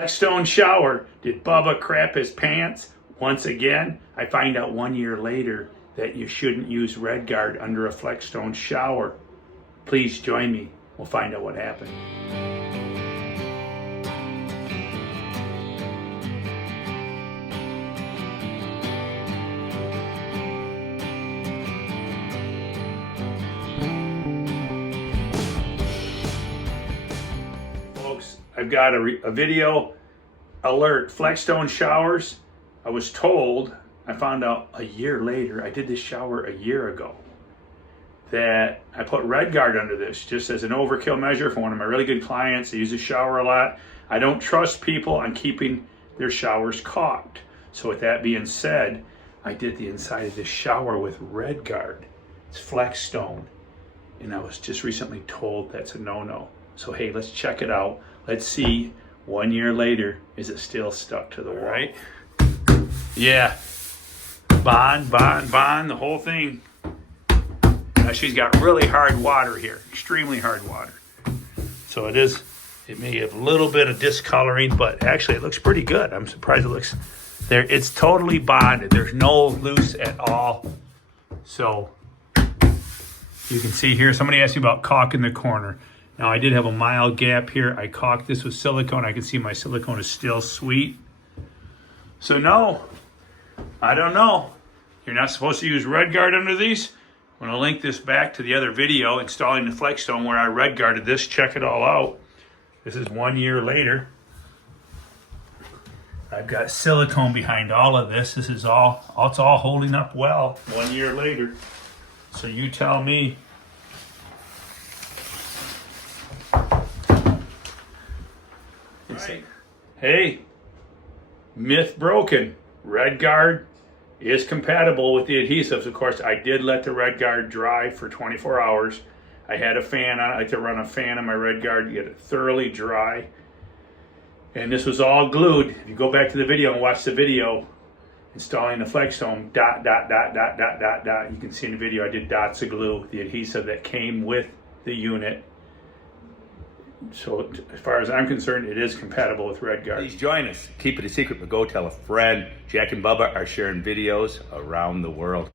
Flexstone shower. Did Bubba crap his pants? Once again, I find out 1 year later that you shouldn't use redguard under a Flexstone shower. Please join me. We'll find out what happened. Folks, I've got a video alert. Flexstone showers. I was told, I found out a year later, I did this shower a year ago, that I put redguard under this just as an overkill measure for one of my really good clients. They use the shower a lot. I don't trust people on keeping their showers caulked. So with that being said, I did the inside of this shower with redguard. It's Flexstone. And I was just recently told that's a no-no. So hey, let's check it out. Let's see, 1 year later, is it still stuck to the wall? Right? Yeah. Bond, the whole thing. Now she's got really hard water here, extremely hard water. So it may have a little bit of discoloring, but actually it looks pretty good. I'm surprised it looks there. It's totally bonded. There's no loose at all. So you can see here, somebody asked me about caulk in the corner. Now I did have a mild gap here. I caulked this with silicone. I can see my silicone is still sweet. So no, I don't know. You're not supposed to use redguard under these. I'm gonna link this back to the other video, installing the Flexstone, where I redguarded this. Check it all out. This is 1 year later. I've got silicone behind all of this. This is it's all holding up well 1 year later. So you tell me. Right. Hey, myth broken. Redguard is compatible with the adhesives. Of course, I did let the redguard dry for 24 hours. I had a fan on it. I like to run a fan on my redguard to get it thoroughly dry. And this was all glued. If you go back to the video and watch the video installing the Flexstone, dot, you can see in the video I did dots of glue, the adhesive that came with the unit. So as far as I'm concerned, it is compatible with redguard. Please join us. Keep it a secret, but go tell a friend. Jack and Bubba are sharing videos around the world.